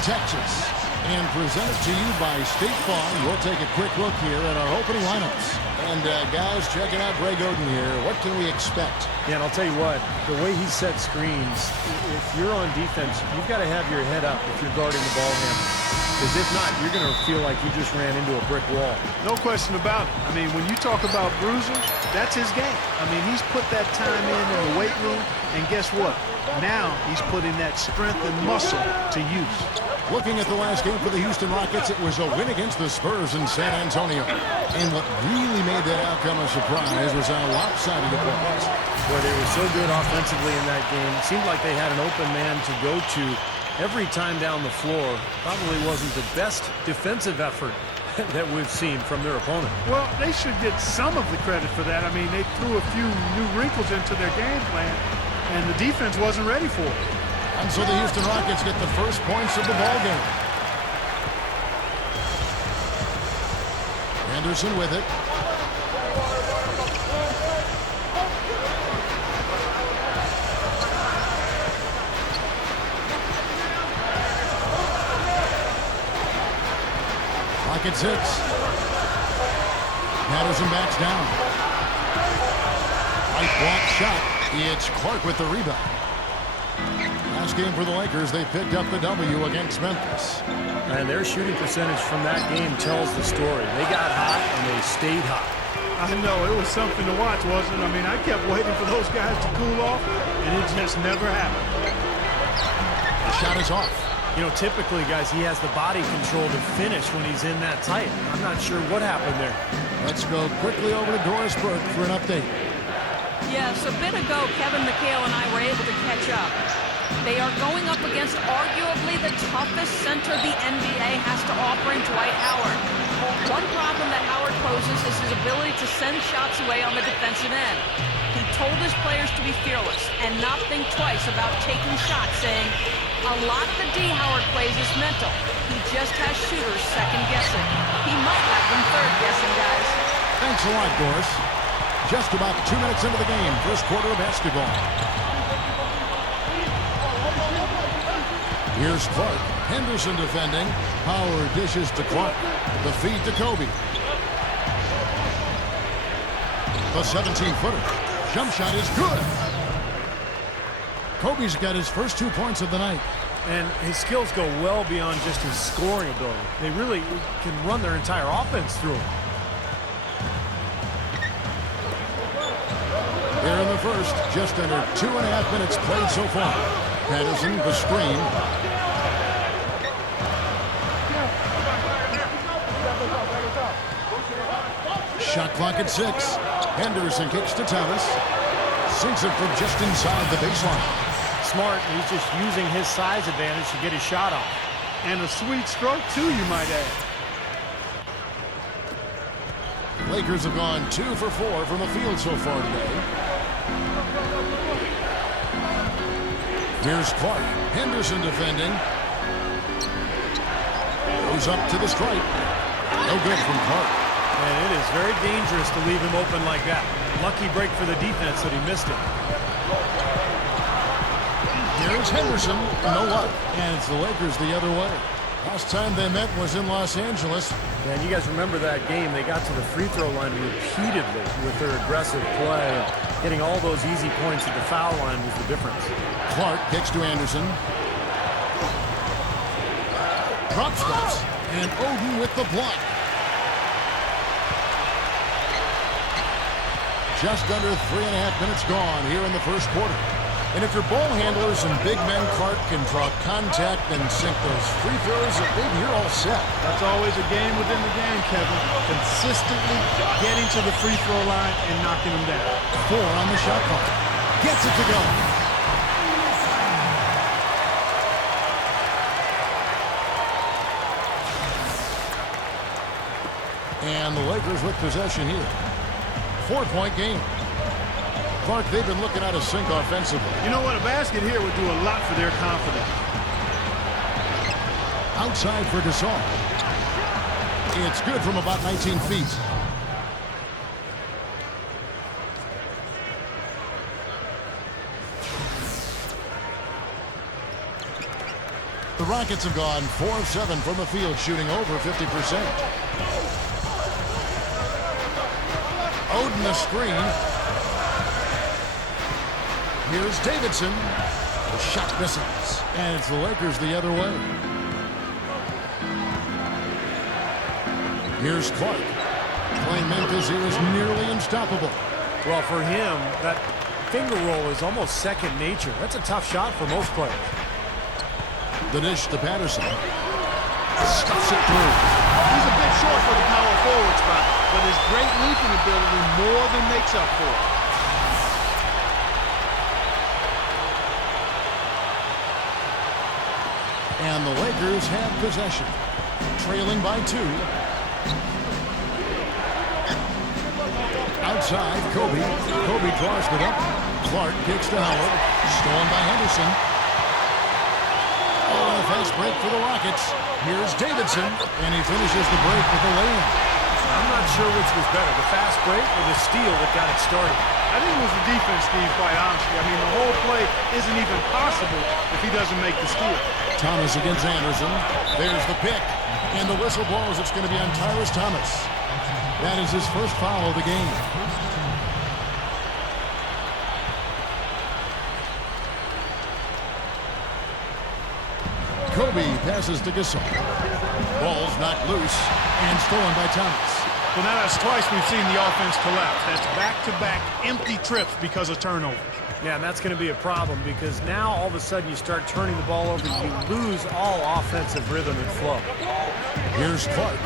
Houston, Texas. And presented to you by State Farm. We'll take a quick look here at our opening lineups. And guys, checking out Greg Oden here. What can we expect? Yeah, and I'll tell you what, the way he sets screens, if you're on defense, you've got to have your head up if you're guarding the ball handler. Because if not, you're going to feel like you just ran into a brick wall. No question about it. I mean, when you talk about bruisers, that's his game. I mean, he's put that time in the weight room, and guess what? Now he's putting that strength and muscle to use. Looking at the last game for the Houston Rockets, it was a win against the Spurs in San Antonio. And what really made that outcome a surprise was how lopsided it was. Boy, they were so good offensively in that game. It seemed like they had an open man to go to every time down the floor. Probably wasn't the best defensive effort that we've seen from their opponent. Well, they should get some of the credit for that. I mean, they threw a few new wrinkles into their game plan, and the defense wasn't ready for it. And so the Houston Rockets get the first points of the ball game. Anderson with it. Rockets hits. Patterson backs down. Right block shot. It's Clark with the rebound. Last game for the Lakers, they picked up the W against Memphis. And their shooting percentage from that game tells the story. They got hot and they stayed hot. I know, it was something to watch, wasn't it? I mean, I kept waiting for those guys to cool off, and it just never happened. The shot is off. You know, typically, guys, he has the body control to finish when he's in that tight. I'm not sure what happened there. Let's go quickly over to Doris Burke for an update. Yes, a bit ago, Kevin McHale and I were able to catch up. They are going up against arguably the toughest center the NBA has to offer in Dwight Howard. One problem that Howard poses is his ability to send shots away on the defensive end. He told his players to be fearless and not think twice about taking shots, saying, a lot of the D Howard plays is mental. He just has shooters second-guessing. He might have them third-guessing, guys. Thanks a lot, Doris. Just about 2 minutes into the game, first quarter of basketball. Here's Clark. Henderson defending. Howard dishes to Clark. The feed to Kobe. The 17-footer. Jump shot is good. Kobe's got his first 2 points of the night. And his skills go well beyond just his scoring ability. They really can run their entire offense through him. Here in the first, just under 2.5 minutes played so far. Patterson, the screen. Shot clock at 6. Henderson kicks to Thomas. Sinks it from just inside the baseline. Smart, he's just using his size advantage to get his shot off. And a sweet stroke, too, you might add. Lakers have gone 2 for 4 from the field so far today. Here's Clark. Henderson defending. Goes up to the stripe. No good from Clark. And it is very dangerous to leave him open like that. Lucky break for the defense that he missed it. Here's Henderson. No luck. And it's the Lakers the other way. Last time they met was in Los Angeles. And you guys remember that game. They got to the free throw line repeatedly with their aggressive play. Getting all those easy points at the foul line was the difference. Clark kicks to Anderson. Drop steps. And Oden with the block. Just under 3.5 minutes gone here in the first quarter. And if your ball handlers and big men Clark can draw contact and sink those free throws, maybe you're all set. That's always a game within the game, Kevin. Consistently getting to the free throw line and knocking them down. 4 on the shot clock. Gets it to go. And the Lakers with possession here. 4-point game. Clark, they've been looking out of sync offensively. You know what? A basket here would do a lot for their confidence. Outside for Gasol. It's good from about 19 feet. The Rockets have gone 4 of 7 from the field, shooting over 50%. Oden the screen. Here's Davidson. The shot misses. And it's the Lakers the other way. Here's Clark. Playing Memphis, he was nearly unstoppable. Well, for him, that finger roll is almost second nature. That's a tough shot for most players. The dish to Patterson. Stuffs it through. He's a bit short for the power forward spot, but his great leaping ability more than makes up for it. And the Lakers have possession. Trailing by 2. Outside, Kobe. Kobe draws it up. Clark kicks to Howard. Stolen by Henderson. Oh, and a fast break for the Rockets. Here's Davidson, and he finishes the break with the lay-in. I'm not sure which was better, the fast break or the steal that got it started. I think it was the defense, Steve, quite honestly. I mean, the whole play isn't even possible if he doesn't make the steal. Thomas against Anderson. There's the pick. And the whistle blows. It's going to be on Tyrus Thomas. That is his first foul of the game. Kobe passes to Gasol. Ball's knocked loose and stolen by Thomas. Well, now that's twice we've seen the offense collapse. That's back-to-back empty trips because of turnovers. Yeah, and that's going to be a problem because now all of a sudden you start turning the ball over, you lose all offensive rhythm and flow. Here's Clark,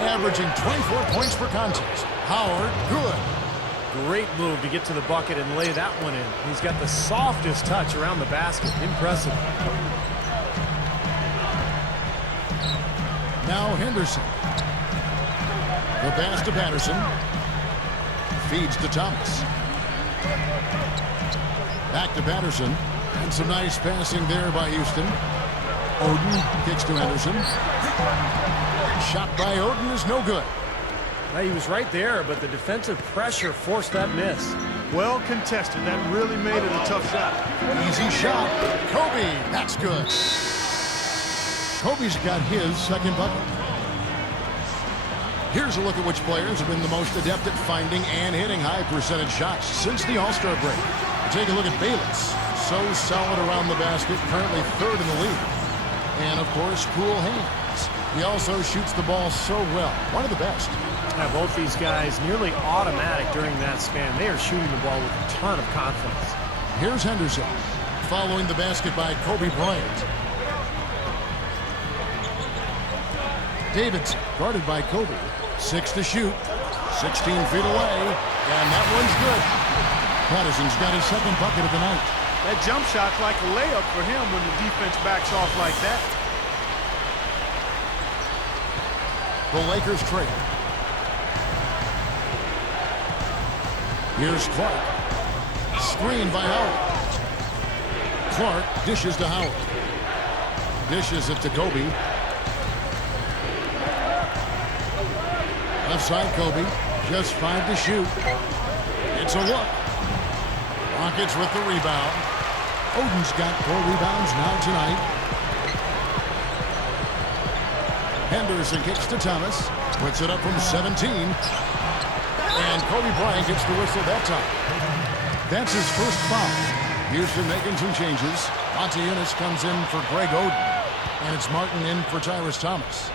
averaging 24 points per contest. Howard, good. Great move to get to the bucket and lay that one in. He's got the softest touch around the basket. Impressive. Now Henderson. The pass to Patterson. Feeds to Thomas. Back to Patterson. And some nice passing there by Houston. Oden kicks to Henderson. Shot by Oden is no good. Well, he was right there, but the defensive pressure forced that miss. Well contested. That really made it a tough shot. Easy shot. Kobe, that's good. Kobe's got his second bucket. Here's a look at which players have been the most adept at finding and hitting high percentage shots since the All-Star break. Take a look at Bayless. So solid around the basket, currently third in the league. And, of course, cool hands. He also shoots the ball so well. One of the best. Now, both these guys nearly automatic during that span. They are shooting the ball with a ton of confidence. Here's Henderson, following the basket by Kobe Bryant. Davidson, guarded by Kobe. 6 to shoot, 16 feet away, and that one's good. Patterson's got his second bucket of the night. That jump shot's like a layup for him when the defense backs off like that. The Lakers trail. Here's Clark. Screened by Howard. Clark dishes to Howard. Dishes it to Kobe. Left side, Kobe. Just 5 to shoot. It's a look. Rockets with the rebound. Oden's got 4 rebounds now tonight. Henderson kicks to Thomas. Puts it up from 17. And Kobe Bryant gets the whistle that time. That's his first foul. Houston making some changes. Monteunus comes in for Greg Oden. And it's Martin in for Tyrus Thomas.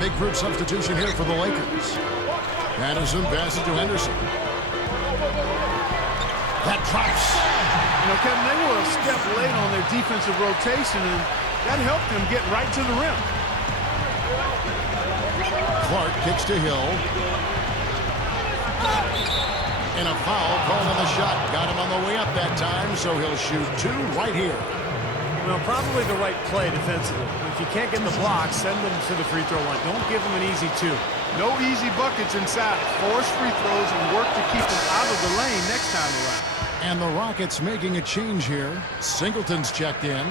Big group substitution here for the Lakers. Patterson passes to Henderson. That drops. You know, Kevin, they were a step late on their defensive rotation, and that helped them get right to the rim. Clark kicks to Hill. And a foul called on the shot. Got him on the way up that time, so he'll shoot 2 right here. Well, probably the right play defensively. If you can't get the block, send them to the free throw line. Don't give them an easy 2. No easy buckets inside. Force free throws and work to keep them out of the lane next time around. And the Rockets making a change here. Singleton's checked in.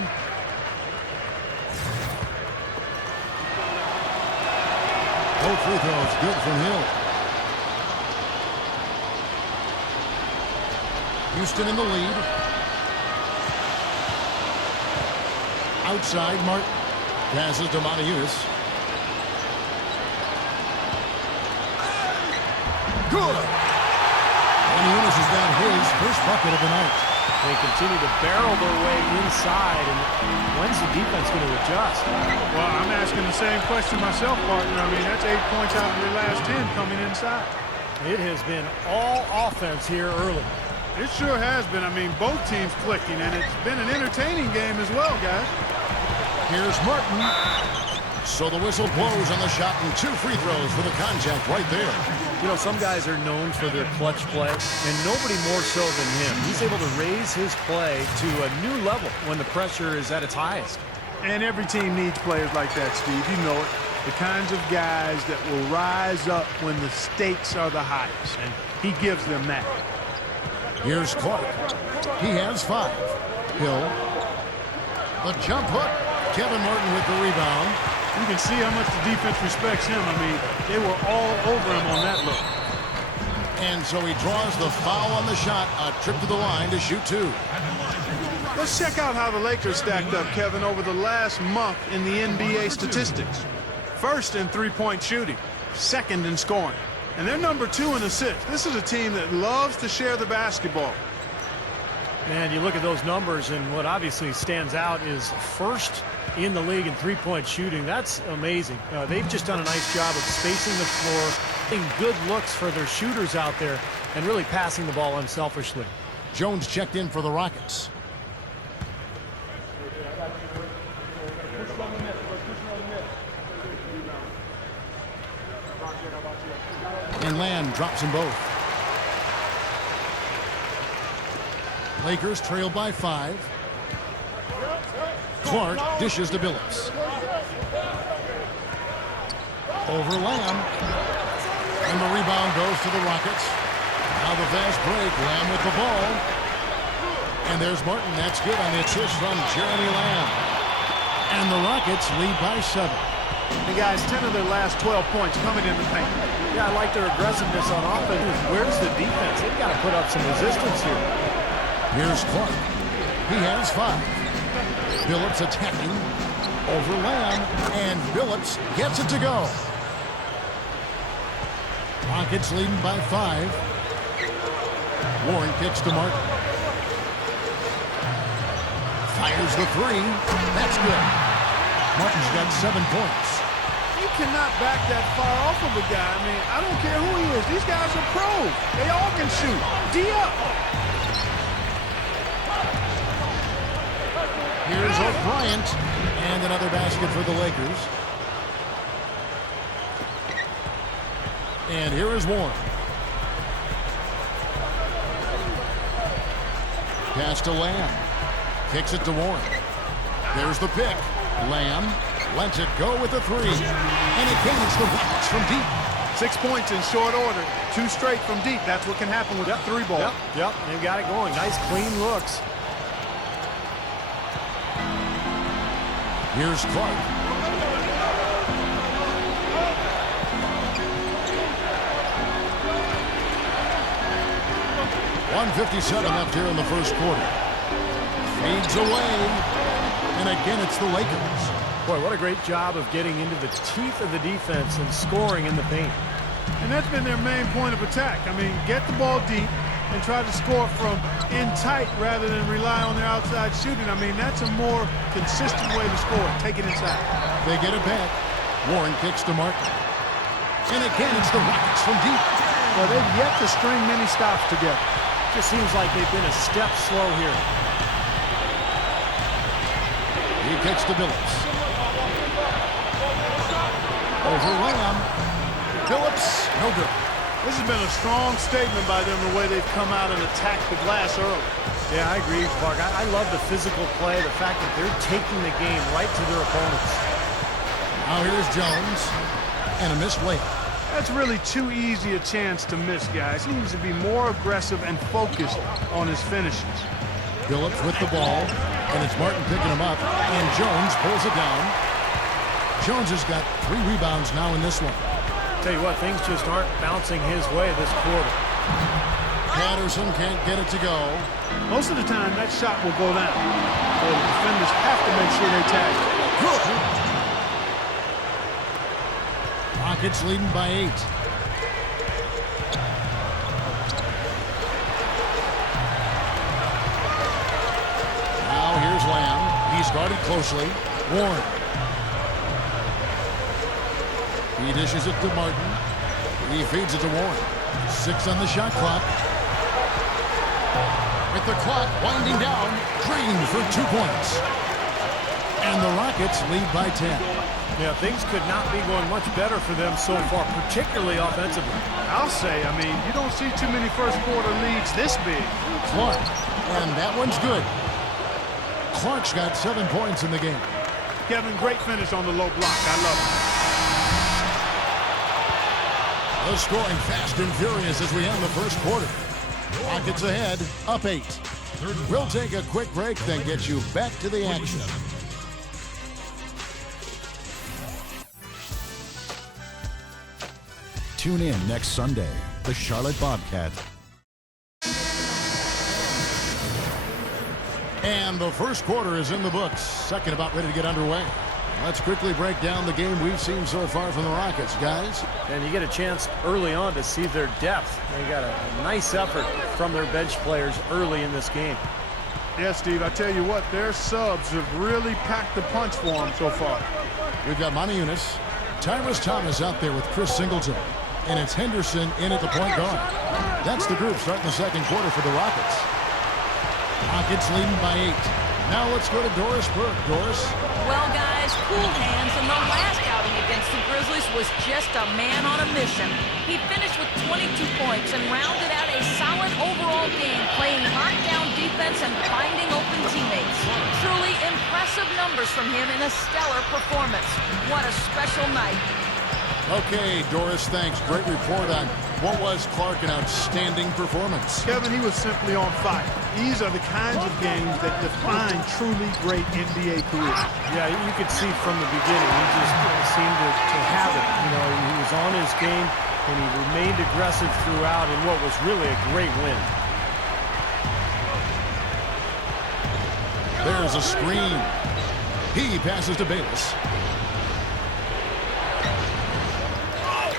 Both free throws good from Hill. Houston in the lead. Outside, Martin. Passes to Monteunice. Good. Monteunice has got his first bucket of the night. They continue to barrel their way inside, and when's the defense going to adjust? Well, I'm asking the same question myself, partner. I mean, that's 8 points out of their last 10 coming inside. It has been all offense here early. It sure has been. I mean, both teams clicking, and it's been an entertaining game as well, guys. Here's Martin. So the whistle blows on the shot, and 2 free throws for the contact right there. You know, some guys are known for their clutch play, and nobody more so than him. He's able to raise his play to a new level when the pressure is at its highest. And every team needs players like that, Steve. You know it. The kinds of guys that will rise up when the stakes are the highest, and he gives them that. Here's Clark. He has 5. Hill. The jump hook. Kevin Martin with the rebound. You can see how much the defense respects him. I mean, they were all over him on that look. And so he draws the foul on the shot. A trip to the line to shoot 2. Let's check out how the Lakers stacked up, Kevin, over the last month in the NBA statistics. First in three-point shooting, second in scoring, and they're number 2 in assists. This is a team that loves to share the basketball. Man, you look at those numbers, and what obviously stands out is first in the league in three-point shooting. That's amazing. They've just done a nice job of spacing the floor, getting good looks for their shooters out there, and really passing the ball unselfishly. Jones checked in for the Rockets. And Land drops them both. Lakers trail by 5. Clark dishes to Billups. Over Lamb. And the rebound goes to the Rockets. Now the fast break. Lamb with the ball. And there's Martin. That's good on the assist from Jeremy Lamb. And the Rockets lead by 7. And guys, 10 of their last 12 points coming in the paint. Yeah, I like their aggressiveness on offense. Where's the defense? They've got to put up some resistance here. Here's Clark. He has 5. Billups attacking. Over Lamb. And Billups gets it to go. Rockets leading by 5. Warren kicks to Martin. Fires the 3. That's good. Martin's got 7 points. You cannot back that far off of a guy. I mean, I don't care who he is. These guys are pros. They all can shoot. D up. Here's O'Brien. And another basket for the Lakers. And here is Warren. Pass to Lamb. Kicks it to Warren. There's the pick. Lamb lets it go with the 3. And again, it's the Rockets from deep. 6 points in short order. 2 straight from deep. That's what can happen with the 3 ball. Yep, they've got it going. Nice, clean looks. Here's Clark. .157 left here in the first quarter. Fades away. And again, it's the Lakers. Boy, what a great job of getting into the teeth of the defense and scoring in the paint. And that's been their main point of attack. I mean, get the ball deep and try to score from in tight rather than rely on their outside shooting. I mean, that's a more consistent way to score. Take it inside. They get it back. Warren kicks to Martin. And again, it's the Rockets from deep. Well, they've yet to string many stops together. Just seems like they've been a step slow here. He kicks to Billups. Over Lamb. Billups, no good. This has been a strong statement by them, the way they've come out and attacked the glass early. Yeah, I agree, Clark. I love the physical play, the fact that they're taking the game right to their opponents. Now here's Jones. And a missed layup. That's really too easy a chance to miss, guys. He needs to be more aggressive and focused on his finishes. Billups with the ball. And it's Martin picking him up. And Jones pulls it down. Jones has got 3 rebounds now in this one. Tell you what, things just aren't bouncing his way this quarter. Patterson can't get it to go. Most of the time, that shot will go down. So the defenders have to make sure they tag it. Good. Rockets leading by 8. Now here's Lamb. He's guarded closely. Warren. He dishes it to Martin. He feeds it to Warren. 6 on the shot clock. With the clock winding down, Green for 2 points. And the Rockets lead by 10. Yeah, things could not be going much better for them so far, particularly offensively. I'll say, I mean, you don't see too many first quarter leads this big. Clark, and that one's good. Clark's got 7 points in the game. Kevin, great finish on the low block. I love it. The scoring fast and furious as we end the first quarter. Rockets ahead, up 8. We'll take a quick break, then get you back to the action. Tune in next Sunday, the Charlotte Bobcats. And the first quarter is in the books. Second about ready to get underway. Let's quickly break down the game we've seen so far from the Rockets, guys. And you get a chance early on to see their depth. They got a nice effort from their bench players early in this game. Yeah, Steve, I tell you what, their subs have really packed the punch for them so far. We've got Montezumas, Tyrus Thomas out there with Chris Singleton. And it's Henderson in at the point guard. That's the group starting the second quarter for the Rockets. Rockets leading by 8. Now let's go to Doris Burke. Doris? Well, guys, cool hands, and the last outing against the Grizzlies was just a man on a mission. He finished with 22 points and rounded out a solid overall game, playing lockdown defense and finding open teammates. Truly impressive numbers from him in a stellar performance. What a special night. Okay, Doris, thanks. Great report on what was Clark an outstanding performance. Kevin, he was simply on fire. These are the kinds of games that define truly great NBA careers. Yeah, you could see from the beginning, he just seemed to have it. You know, he was on his game, and he remained aggressive throughout in what was really a great win. There's a screen. He passes to Bayless.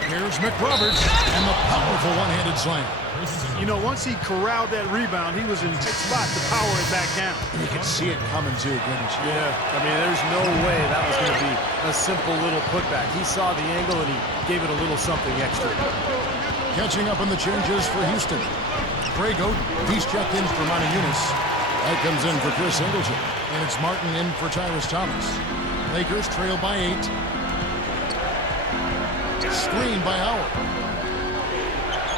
Here's McRoberts and the powerful one-handed slam. You know, once he corralled that rebound, he was in a good spot to power it back down. You could see it coming too, couldn't you? Yeah, I mean, there's no way that was going to be a simple little putback. He saw the angle, and he gave it a little something extra. Catching up on the changes for Houston. Greg Oden, he's checked in for Montezumas. That comes in for Chris Singleton. And it's Martin in for Tyrus Thomas. Lakers trail by 8. Screen by Howard.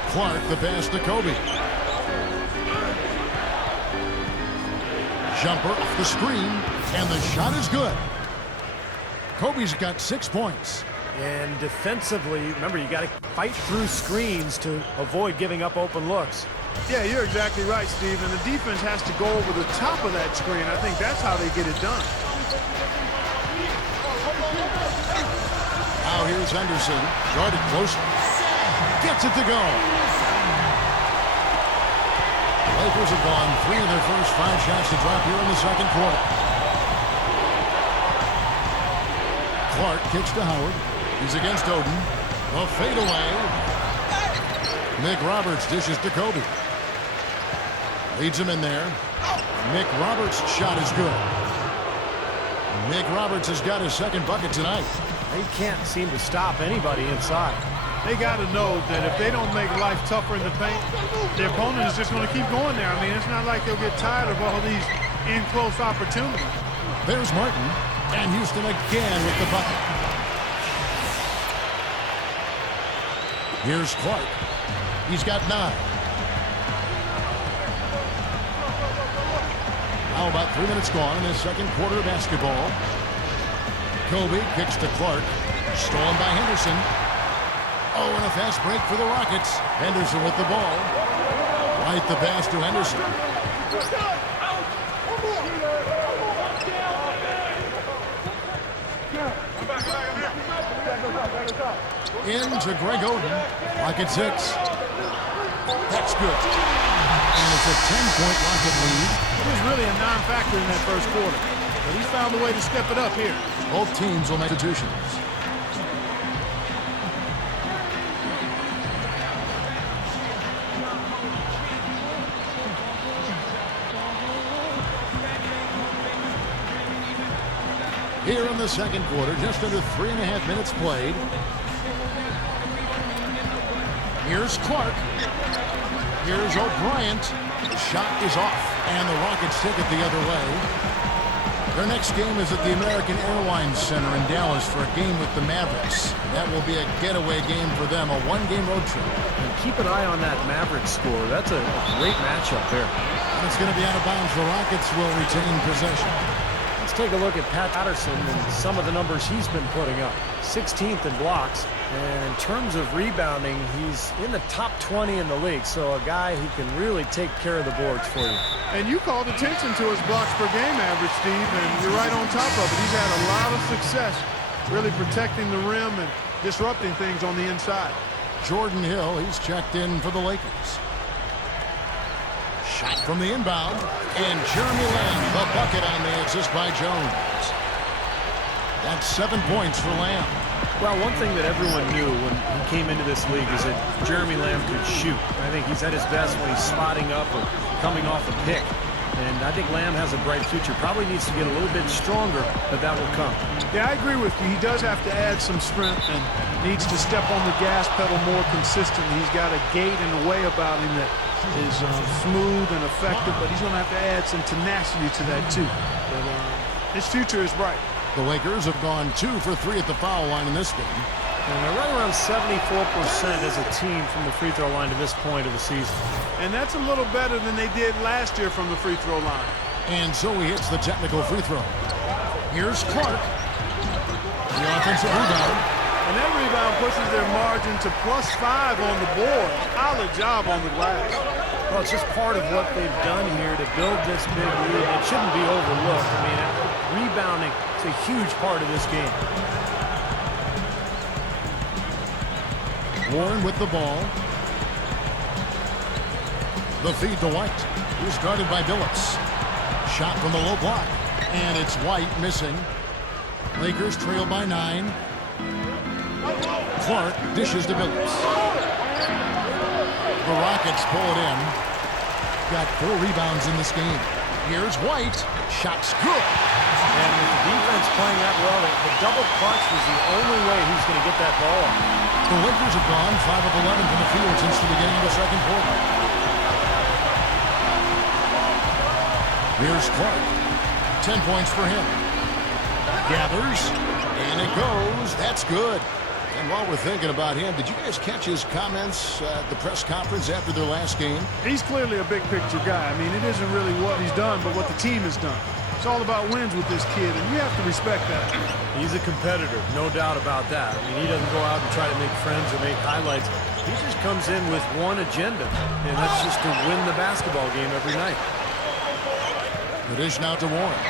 Clark the pass to Kobe. Jumper off the screen, and the shot is good. Kobe's got 6 points. And defensively, remember, you got to fight through screens to avoid giving up open looks. Yeah, you're exactly right, Steve. And the defense has to go over the top of that screen. I think that's how they get it done. Now here's Henderson, guarded closely. Gets it to go. Lakers have gone 3 of their first 5 shots to drop here in the second quarter. Clark kicks to Howard. He's against Oden. A fadeaway. McRoberts dishes to Kobe. Leads him in there. McRoberts' shot is good. McRoberts has got his second bucket tonight. They can't seem to stop anybody inside. They got to know that if they don't make life tougher in the paint, their opponent is just going to keep going there. I mean, it's not like they'll get tired of all these in-close opportunities. There's Martin, and Houston again with the bucket. Here's Clark. He's got 9. Now about 3 minutes gone in the second quarter of basketball. Kobe kicks to Clark. Stolen by Henderson. Oh, and a fast break for the Rockets. Henderson with the ball. Right the pass to Henderson. Into Greg Oden. Rocket 6. That's good. And it's a 10-point Rocket lead. It was really a non-factor in that first quarter. But he's found a way to step it up here. Both teams will make substitutions. Here in the second quarter, just under 3.5 minutes played. Here's Clark. Here's O'Brien. The shot is off, and the Rockets take it the other way. Their next game is at the American Airlines Center in Dallas for a game with the Mavericks. That will be a getaway game for them, a one-game road trip. And keep an eye on that Mavericks score. That's a great matchup there. And it's going to be out of bounds. The Rockets will retain possession. Let's take a look at Pat Patterson and some of the numbers he's been putting up. 16th in blocks. And in terms of rebounding, he's in the top 20 in the league. So a guy who can really take care of the boards for you. And you called attention to his blocks per game average, Steve, and you're right on top of it. He's had a lot of success really protecting the rim and disrupting things on the inside. Jordan Hill, he's checked in for the Lakers. Shot from the inbound, and Jeremy Lamb, the bucket on the assist by Jones. That's 7 points for Lamb. Well, one thing that everyone knew when he came into this league is that Jeremy Lamb could shoot. I think he's at his best when he's spotting up or coming off a pick. And I think Lamb has a bright future. Probably needs to get a little bit stronger, but that will come. Yeah, I agree with you. He does have to add some strength and needs to step on the gas pedal more consistently. He's got a gait and a way about him that is smooth and effective, but he's going to have to add some tenacity to that too. But his future is bright. The Lakers have gone 2 for 3 at the foul line in this game. And they're right around 74% as a team from the free throw line to this point of the season. And that's a little better than they did last year from the free throw line. And so he hits the technical free throw. Here's Clark. The offensive rebound. And that rebound pushes their margin to +5 on the board. Solid job on the glass. Well, it's just part of what they've done here to build this big lead. It shouldn't be overlooked. I mean, rebounding is a huge part of this game. Warren with the ball. The feed to White, who's guarded by Billups. Shot from the low block, and it's White missing. Lakers trail by 9. Clark dishes to Billups. The Rockets pull it in. Got 4 rebounds in this game. Here's White. Shot's good. And with the defense playing that well, the double clutch was the only way he was going to get that ball up. The Lakers have gone 5 of 11 from the field since the beginning of the second quarter. Here's Clark. 10 points for him. Gathers, and it goes. That's good. And while we're thinking about him, did you guys catch his comments at the press conference after their last game? He's clearly a big picture guy. I mean, it isn't really what he's done, but what the team has done. It's all about wins with this kid, and you have to respect that. He's a competitor, no doubt about that. I mean, he doesn't go out and try to make friends or make highlights. He just comes in with one agenda, and that's just to win the basketball game every night. The dish now to Warren.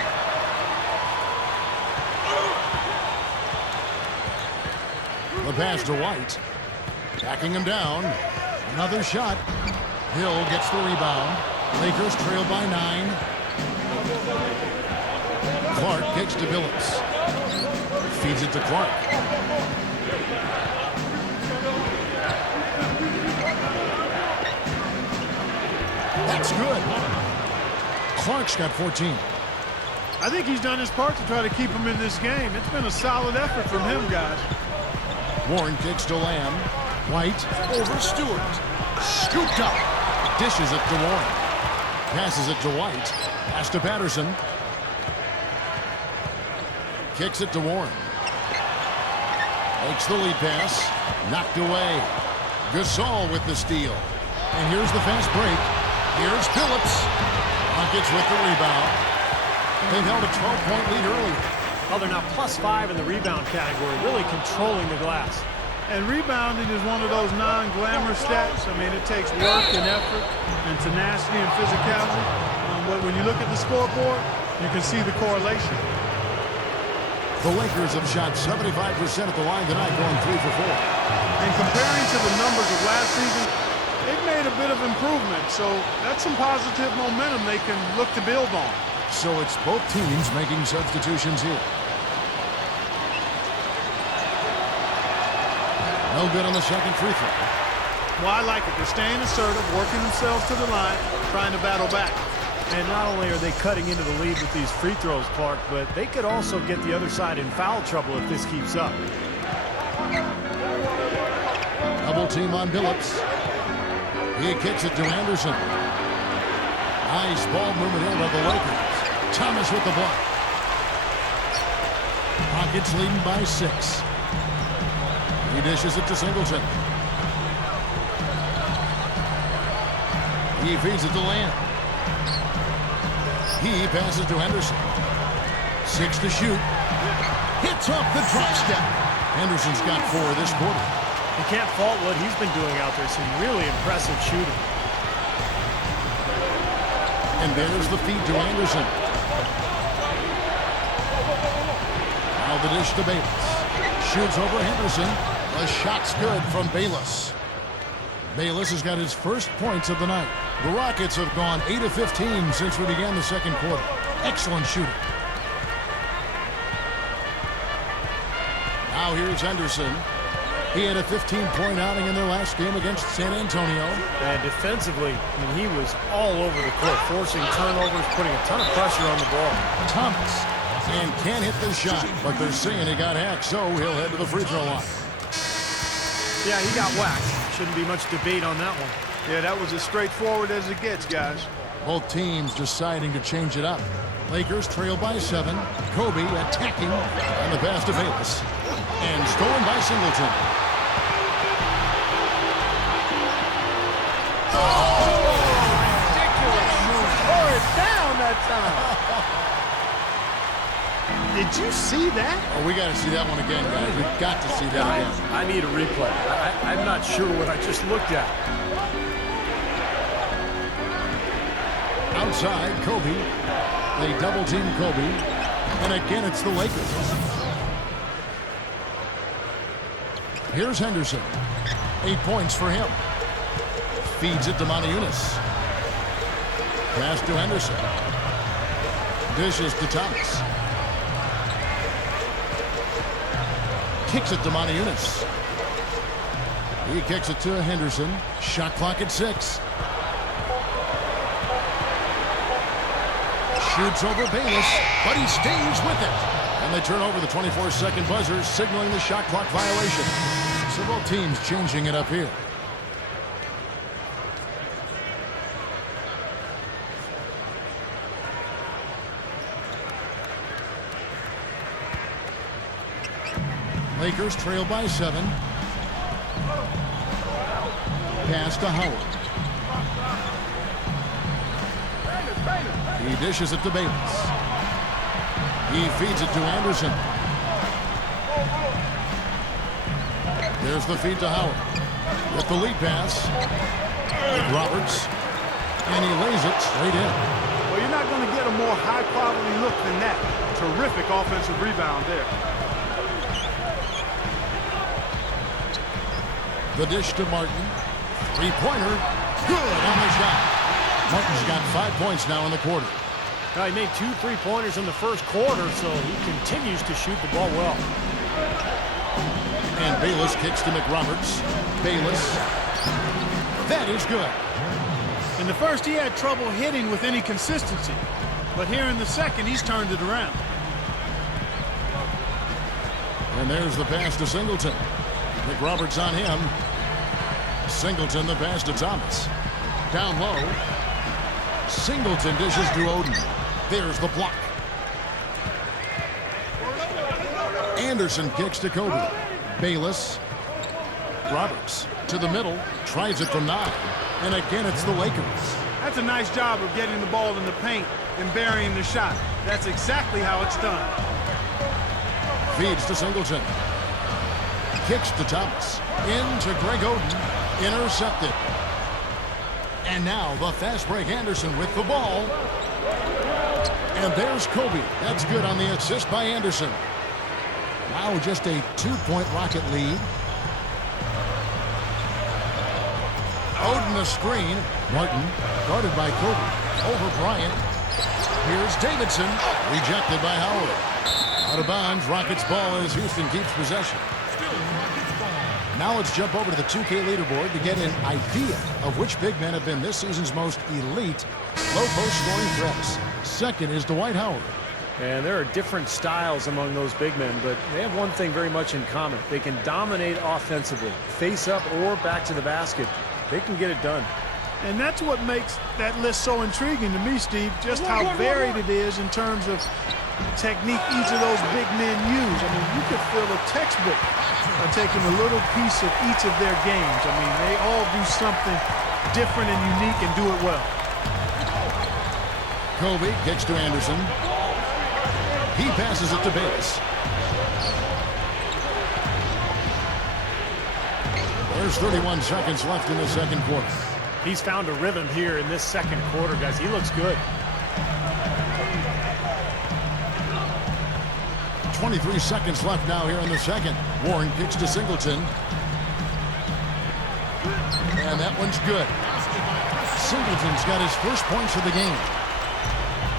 The pass to White. Backing him down. Another shot. Hill gets the rebound. Lakers trail by 9. Clark kicks to Billups. Feeds it to Clark. That's good. Clark's got 14. I think he's done his part to try to keep him in this game. It's been a solid effort from him, guys. Warren kicks to Lamb. White over Stewart. Scooped up. Dishes it to Warren. Passes it to White. Pass to Patterson. Kicks it to Warren. Makes the lead pass. Knocked away. Gasol with the steal. And here's the fast break. Here's Billups. Rockets with the rebound. They've held a 12-point lead earlier. Well, they're now +5 in the rebound category, really controlling the glass. And rebounding is one of those non-glamour stats. I mean, it takes work and effort and tenacity and physicality. But when you look at the scoreboard, you can see the correlation. The Lakers have shot 75% at the line tonight, going 3 for 4. And comparing to the numbers of last season, they've made a bit of improvement. So that's some positive momentum they can look to build on. So it's both teams making substitutions here. No good on the second free throw. Well, I like it. They're staying assertive, working themselves to the line, trying to battle back. And not only are they cutting into the lead with these free throws, Clark, but they could also get the other side in foul trouble if this keeps up. Double team on Billups. He kicks it to Anderson. Nice ball movement in by the Lakers. Thomas with the block. Rockets leading by 6. He dishes it to Singleton. He feeds it to Lamb. He passes to Henderson. 6 to shoot. Hits off the drop step. Henderson's got 4 this quarter. You can't fault what he's been doing out there. Some really impressive shooting. And there's the feed to Anderson. Now the dish to Bayless. Shoots over Henderson. The shot's good from Bayless. Bayless has got his first points of the night. The Rockets have gone 8 of 15 since we began the second quarter. Excellent shooting. Now here's Henderson. He had a 15-point outing in their last game against San Antonio. And defensively, I mean, he was all over the court, forcing turnovers, putting a ton of pressure on the ball. Thomas. And can't hit the shot, but they're saying he got hacked, so he'll head to the free throw line. Yeah, he got whacked. Shouldn't be much debate on that one. Yeah, that was as straightforward as it gets, guys. Both teams deciding to change it up. Lakers trail by 7. Kobe attacking on the pass to Bayless. And stolen by Singleton. Tore it down that time. Did you see that? Oh, we got to see that one again, guys. We've got to see that again. I need a replay. I'm not sure what I just looked at. Outside, Kobe. They double team Kobe. And again, it's the Lakers. Here's Henderson. 8 points for him. Feeds it to Moniunas. Pass to Henderson. Dishes to Thomas. Kicks it to Moniunas. He kicks it to Henderson. Shot clock at 6. Shoots over Bayless, but he stays with it. And they turn over the 24-second buzzer, signaling the shot clock violation. So both teams changing it up here. Lakers trail by 7. Pass to Howard. He dishes it to Bayless. He feeds it to Anderson. There's the feed to Howard. With the lead pass. With Roberts. And he lays it straight in. Well, you're not going to get a more high-quality look than that. Terrific offensive rebound there. The dish to Martin. Three-pointer. Good on the shot. Martin's got 5 points now in the quarter. Now, he made 2 3-pointers in the first quarter, so he continues to shoot the ball well. And Bayless kicks to McRoberts. Bayless. That is good. In the first, he had trouble hitting with any consistency. But here in the second, he's turned it around. And there's the pass to Singleton. McRoberts on him. Singleton the pass to Thomas. Down low. Singleton dishes to Oden. There's the block. Anderson kicks to Kobe. Bayless. Roberts to the middle. Tries it from 9. And again, it's the Lakers. That's a nice job of getting the ball in the paint and burying the shot. That's exactly how it's done. Feeds to Singleton. Kicks to Thomas. Into Greg Oden. Intercepted. And now the fast break Anderson with the ball. And there's Kobe. That's good on the assist by Anderson. Now just a 2-point Rocket lead. Oden a screen. Martin guarded by Kobe. Over Bryant. Here's Davidson. Rejected by Howard. Out of bounds. Rockets ball as Houston keeps possession. Now let's jump over to the 2K leaderboard to get an idea of which big men have been this season's most elite low post scoring threats. Second is Dwight Howard. And there are different styles among those big men, but they have one thing very much in common. They can dominate offensively, face up or back to the basket. They can get it done. And that's what makes that list so intriguing to me, Steve, just how varied it is in terms of technique each of those big men use. I mean, you could fill a textbook by taking a little piece of each of their games. I mean, they all do something different and unique and do it well. Kobe kicks to Anderson. He passes it to Bates. There's 31 seconds left in the second quarter. He's found a rhythm here in this second quarter, guys. He looks good. 23 seconds left now here in the second. Warren kicks to Singleton. And that one's good. Singleton's got his first points of the game.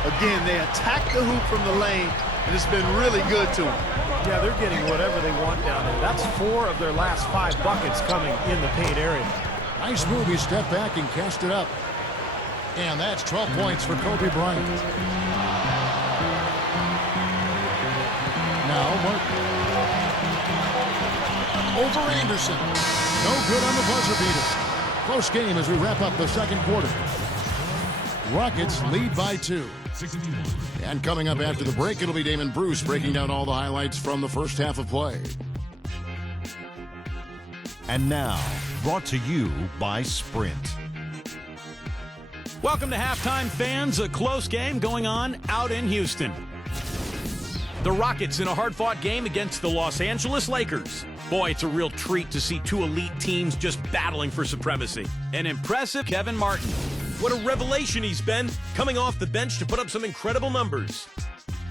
Again, they attack the hoop from the lane, and it's been really good to them. Yeah, they're getting whatever they want down there. That's 4 of their last 5 buckets coming in the paint area. Nice move. He stepped back and cast it up. And that's 12 points for Kobe Bryant. Now, Martin. Over Anderson. No good on the buzzer beater. Close game as we wrap up the second quarter. Rockets lead by 2. And coming up after the break, it'll be Damon Bruce breaking down all the highlights from the first half of play. And now, brought to you by Sprint. Welcome to halftime, fans. A close game going on out in Houston. The Rockets in a hard-fought game against the Los Angeles Lakers. Boy, it's a real treat to see 2 elite teams just battling for supremacy. An impressive Kevin Martin. What a revelation he's been, coming off the bench to put up some incredible numbers.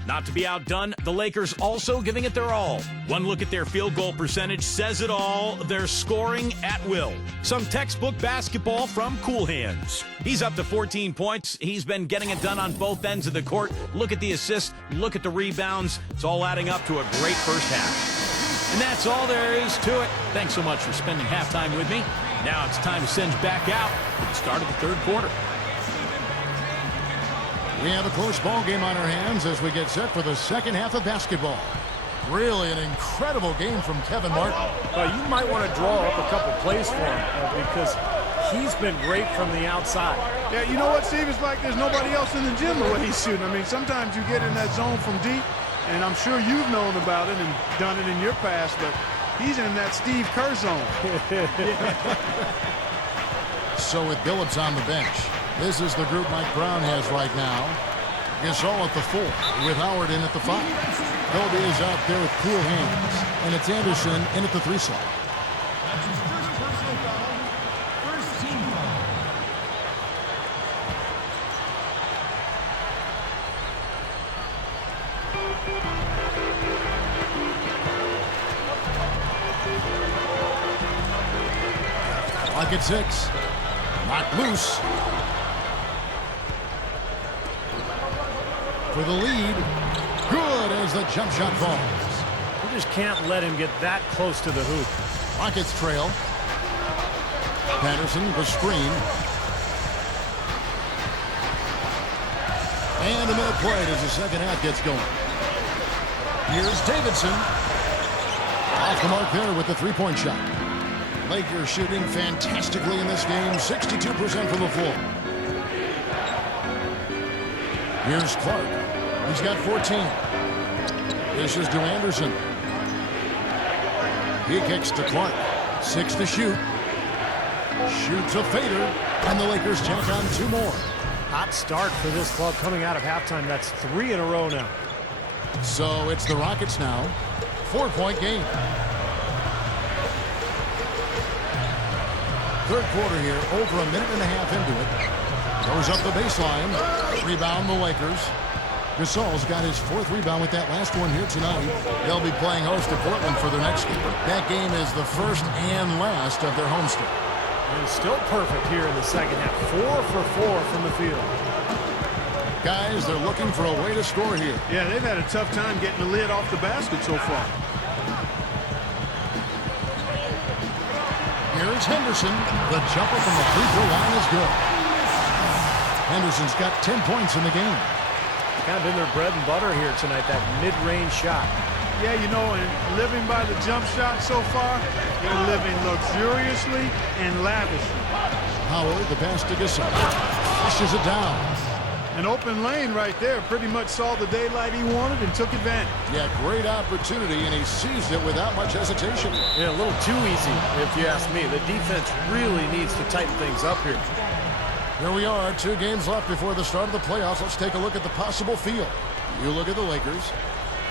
Not to be outdone, the Lakers also giving it their all. One look at their field goal percentage says it all. They're scoring at will. Some textbook basketball from Cool Hands. He's up to 14 points. He's been getting it done on both ends of the court. Look at the assists. Look at the rebounds. It's all adding up to a great first half. And that's all there is to it. Thanks so much for spending halftime with me. Now it's time to send you back out for the start of the third quarter. We have a close ball game on our hands as we get set for the second half of basketball. Really an incredible game from Kevin Martin. You might want to draw up a couple plays for him because he's been great from the outside. Yeah, you know what, Steve? It's like there's nobody else in the gym the way he's shooting. I mean, sometimes you get in that zone from deep, and I'm sure you've known about it and done it in your past, but he's in that Steve Kerr zone. So with Billups on the bench, this is the group Mike Brown has right now. Gasol at the 4, with Howard in at the 5. Kobe is out there with cool hands, and it's Anderson in at the 3 slot. That's his first personal foul, first team foul. Clock at 6. Knocked loose. For the lead. Good as the jump shot falls. You just can't let him get that close to the hoop. Rockets trail. Patterson, the screen. And a minute played as the second half gets going. Here's Davidson. Off the mark there with the three-point shot. Lakers shooting fantastically in this game, 62% from the floor. Here's Clark. He's got 14. This is to Anderson. He kicks to Clark. 6 to shoot. Shoots a fader, and the Lakers tack on 2 more. Hot start for this club coming out of halftime. That's 3 in a row now. So it's the Rockets now. 4-point game. Third quarter here, over a minute and a half into it. Goes up the baseline. Rebound the Lakers. Gasol's got his 4th rebound with that last one here tonight. They'll be playing host to Portland for their next game. That game is the first and last of their homestand. And still perfect here in the second half. 4 for 4 from the field. Guys, they're looking for a way to score here. Yeah, they've had a tough time getting the lid off the basket so far. Henderson. The jumper from the free throw line is good. Henderson's got 10 points in the game. Kind of been their bread and butter here tonight, that mid-range shot. Yeah, you know, and living by the jump shot so far, they're living luxuriously and lavishly. Howard, the pass to Gasol. Flushes it down. An open lane right there. Pretty much saw the daylight he wanted and took advantage. Yeah, great opportunity, and he seized it without much hesitation. Yeah, a little too easy, if you ask me. The defense really needs to tighten things up here. Here we are, 2 games left before the start of the playoffs. Let's take a look at the possible field. You look at the Lakers,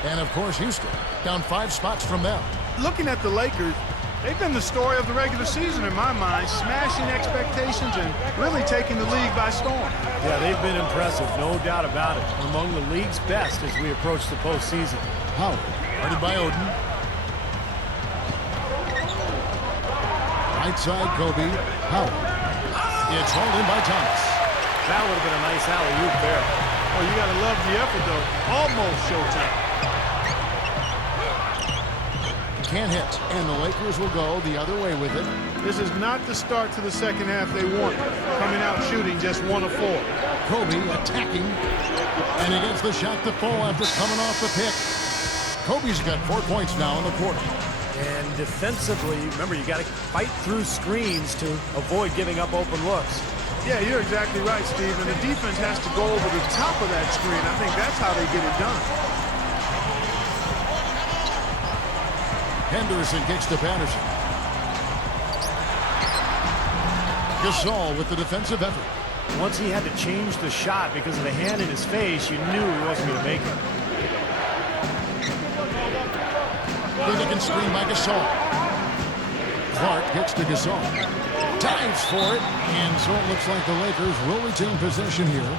and of course Houston, down 5 spots from them. Looking at the Lakers, they've been the story of the regular season in my mind, smashing expectations and really taking the league by storm. Yeah, they've been impressive, no doubt about it. Among the league's best as we approach the postseason. Howard, guarded by Oden. Right side, Kobe. Howard. It's hauled in by Thomas. That would have been a nice alley-oop there. Oh, you got to love the effort, though. Almost showtime. Can't hit, and the Lakers will go the other way with it. This is not the start to the second half they wanted. Coming out shooting just 1 of 4. Kobe attacking, and he gets the shot to fall after coming off the pick. Kobe's got 4 points now in the quarter. And defensively, remember, you got to fight through screens to avoid giving up open looks. Yeah, you're exactly right, Steve. And the defense has to go over the top of that screen. I think that's how they get it done. Henderson kicks to Patterson. Gasol with the defensive effort. Once he had to change the shot because of the hand in his face, you knew he wasn't going to make it. Good looking screen by Gasol. Clark kicks to Gasol. Dives for it, and so it looks like the Lakers will retain possession here.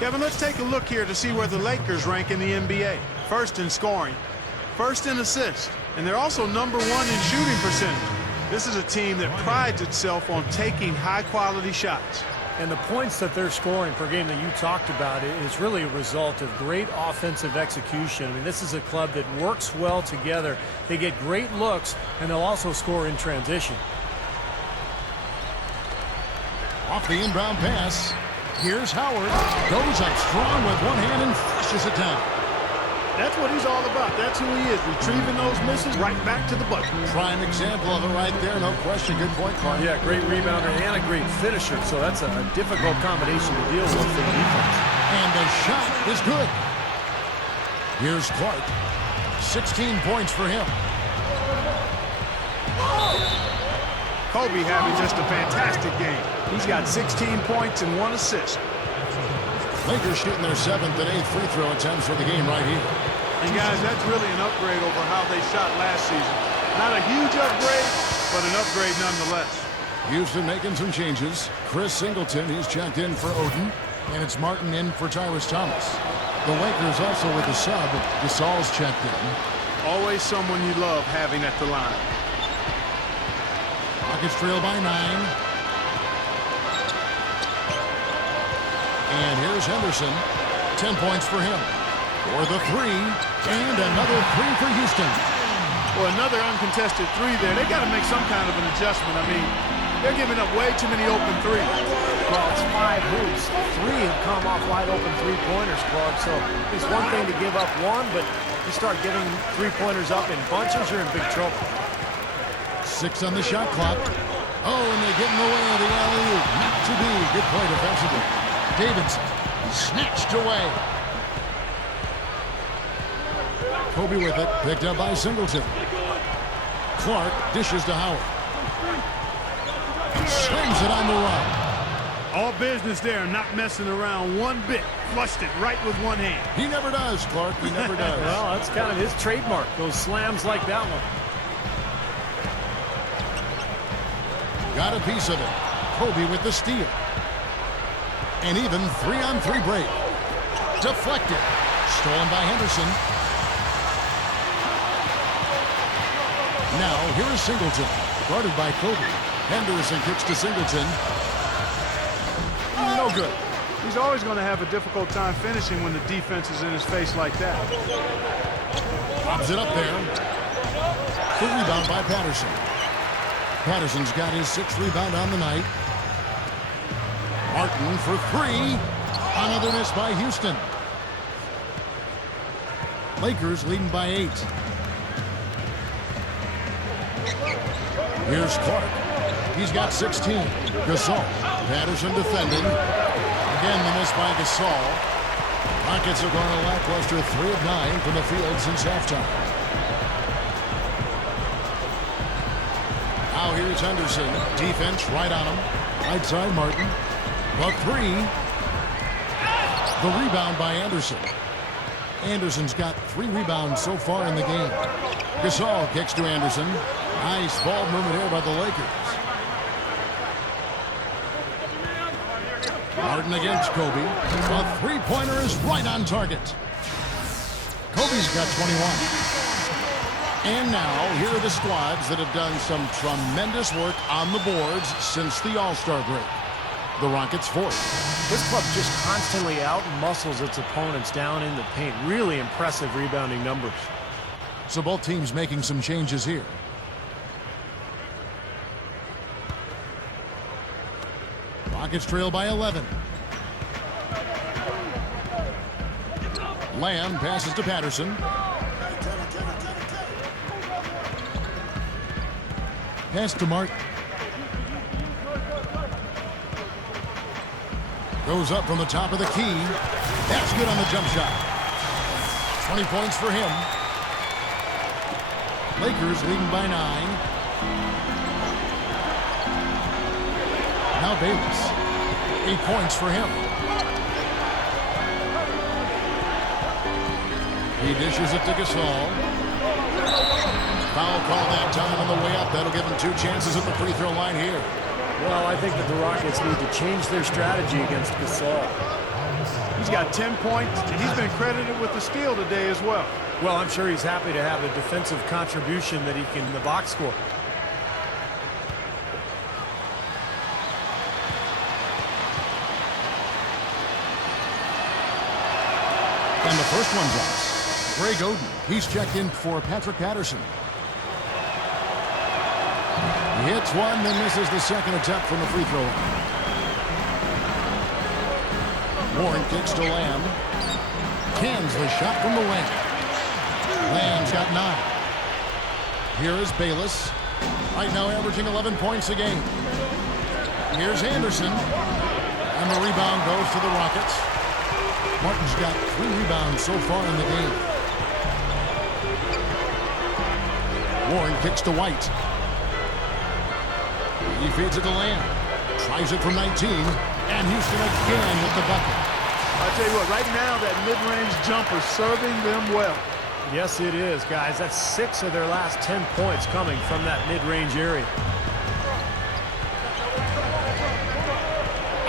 Kevin, let's take a look here to see where the Lakers rank in the NBA. First in scoring, first in assists, and they're also #1 in shooting percentage. This is a team that prides itself on taking high-quality shots. And the points that they're scoring per game that you talked about is really a result of great offensive execution. I mean, this is a club that works well together. They get great looks, and they'll also score in transition. Off the inbound pass. Here's Howard. Goes up strong with one hand and flushes it down. That's what he's all about. That's who he is, retrieving those misses right back to the bucket. Prime example of it right there, no question. Good point, Clark. Yeah, great rebounder and a great finisher, so that's a difficult combination to deal with for the defense. And the shot is good. Here's Clark. 16 points for him. Kobe having just a fantastic game. He's got 16 points and 1 assist. Lakers shooting their 7th and 8th free throw attempts for the game right here. And guys, that's really an upgrade over how they shot last season. Not a huge upgrade, but an upgrade nonetheless. Houston making some changes. Chris Singleton, he's checked in for Oden, and it's Martin in for Tyrese Thomas. The Lakers also with the sub. Gasol's checked in. Always someone you love having at the line. Rockets trail by 9. And here's Henderson. 10 points for him. For the 3. And another 3 for Houston. Well, another uncontested 3 there. They got to make some kind of an adjustment. I mean, they're giving up way too many open 3s. Well, it's 5 hoops. 3 have come off wide open 3-pointers, Clark. So it's one thing to give up 1, but you start giving 3-pointers up in bunches, you're in big trouble. 6 on the shot clock. Oh, and they get in the way of the alley-oop. Not to be. Good play defensively. Davidson snatched away. Kobe with it, picked up by Singleton. Clark dishes to Howard. Slams it on the run. All business there, not messing around one bit. Flushed it right with one hand. He never does, Clark. He never does. Well, that's kind of his trademark, those slams like that one. Got a piece of it. Kobe with the steal. And even 3-on-3 break. Deflected. Stolen by Henderson. Now, here is Singleton. Guarded by Kobe. Henderson kicks to Singleton. No good. He's always going to have a difficult time finishing when the defense is in his face like that. Lobs it up there. The rebound by Patterson. Patterson's got his 6th rebound on the night. Martin for 3. Another miss by Houston. Lakers leading by 8. Here's Clark. He's got 16. Gasol. Patterson defending. Again, the miss by Gasol. Rockets have gone a lackluster 3 of 9 from the field since halftime. Now here's Henderson. Defense right on him. Right side Martin. The 3. The rebound by Anderson. Anderson's got 3 rebounds so far in the game. Gasol kicks to Anderson. Nice ball movement here by the Lakers. Martin against Kobe. A 3-pointer is right on target. Kobe's got 21. And now, here are the squads that have done some tremendous work on the boards since the All-Star break. The Rockets 4th. This club just constantly out-muscles its opponents down in the paint. Really impressive rebounding numbers. So both teams making some changes here. Rockets trail by 11. Lamb passes to Patterson. Pass to Martin. Goes up from the top of the key. That's good on the jump shot. 20 points for him. Lakers leading by 9. Now Bayless. 8 points for him. He dishes it to Gasol. Foul call that time on the way up. That'll give him 2 chances at the free throw line here. Well, I think that the Rockets need to change their strategy against Gasol. He's got 10 points, and he's been credited with the steal today as well. Well, I'm sure he's happy to have a defensive contribution that he can in the box score. And the first one drops. Greg Oden. He's checked in for Patrick Patterson. He hits one, then misses the second attempt from the free throw line. Warren kicks to Lamb. Cans the shot from the wing. Lamb's got 9. Here is Bayless. Right now averaging 11 points a game. Here's Anderson. And the rebound goes to the Rockets. Martin's got 3 rebounds so far in the game. Warren kicks to White. He feeds it to Lamb. Tries it from 19. And Houston again with the bucket. I'll tell you what, right now that mid-range jumper serving them well. Yes, it is, guys. That's 6 of their last 10 points coming from that mid-range area.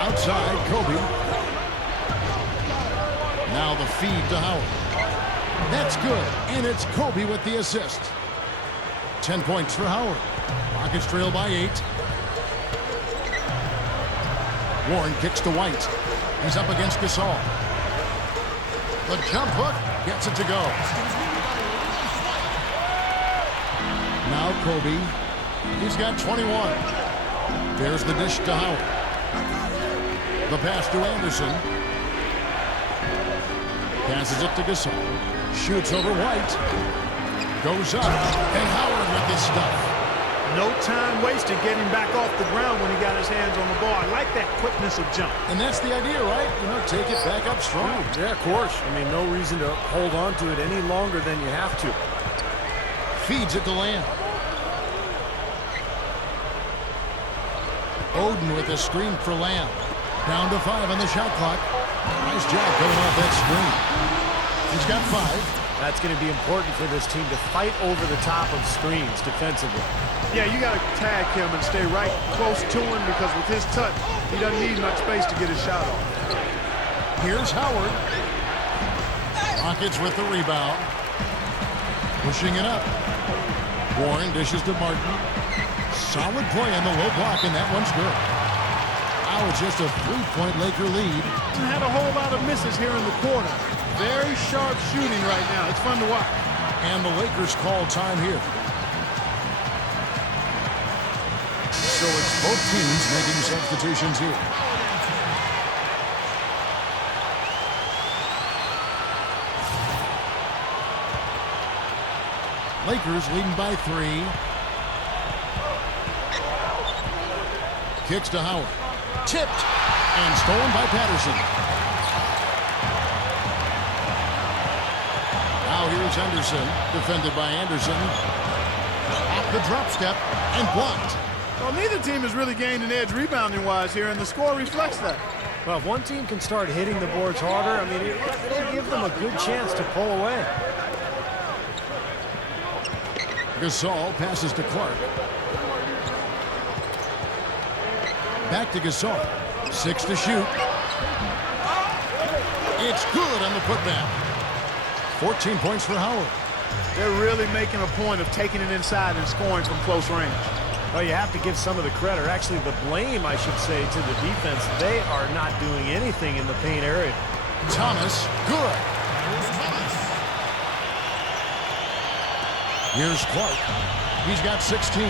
Outside, Kobe. Now the feed to Howard. That's good, and it's Kobe with the assist. 10 points for Howard. Rockets trail by 8. Warren kicks to White. He's up against Gasol. The jump hook gets it to go. Now Kobe. He's got 21. There's the dish to Howard. The pass to Anderson. Passes it to Gasol. Shoots over White. Goes up. And Howard with his stuff. No time wasted getting back off the ground when he got his hands on the ball. I like that quickness of jump. And that's the idea, right? You know, take it back up strong. Yeah, of course. I mean, no reason to hold on to it any longer than you have to. Feeds it to Lamb. Oden with a screen for Lamb. Down to 5 on the shot clock. Nice job coming off that screen. He's got 5. That's going to be important for this team to fight over the top of screens defensively. Yeah, you got to tag him and stay right close to him because with his touch, he doesn't need much space to get his shot off. Here's Howard. Rockets with the rebound. Pushing it up. Warren dishes to Martin. Solid play on the low block, and that one's good. Now it's just a 3-point Laker lead. Hasn't had a whole lot of misses here in the quarter. Very sharp shooting right now. It's fun to watch. And the Lakers call time here. So it's both teams making substitutions here. Lakers leading by 3. Kicks to Howard. Tipped and stolen by Patterson. Now here's Henderson, defended by Anderson. At the drop step and blocked. Well, neither team has really gained an edge rebounding-wise here, and the score reflects that. Well, if one team can start hitting the boards harder, I mean, it'll give them a good chance to pull away. Gasol passes to Clark. Back to Gasol. 6 to shoot. It's good on the putback. 14 points for Howard. They're really making a point of taking it inside and scoring from close range. Well, you have to give some of the credit, or actually the blame, I should say, to the defense. They are not doing anything in the paint area. Thomas, good. Here's Clark. He's got 16.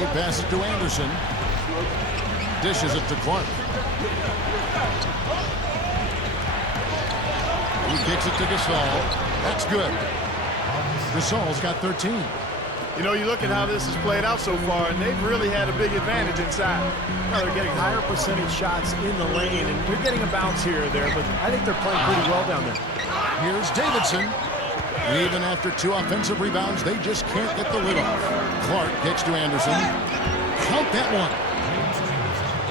He passes to Anderson. Dishes it to Clark. He kicks it to Gasol. That's good. Gasol's got 13. You know, you look at how this has played out so far, and they've really had a big advantage inside. Now they're getting higher percentage shots in the lane, and they're getting a bounce here or there, but I think they're playing pretty well down there. Here's Davidson. Even after 2 offensive rebounds, they just can't get the lid off. Clark kicks to Anderson. Count that one.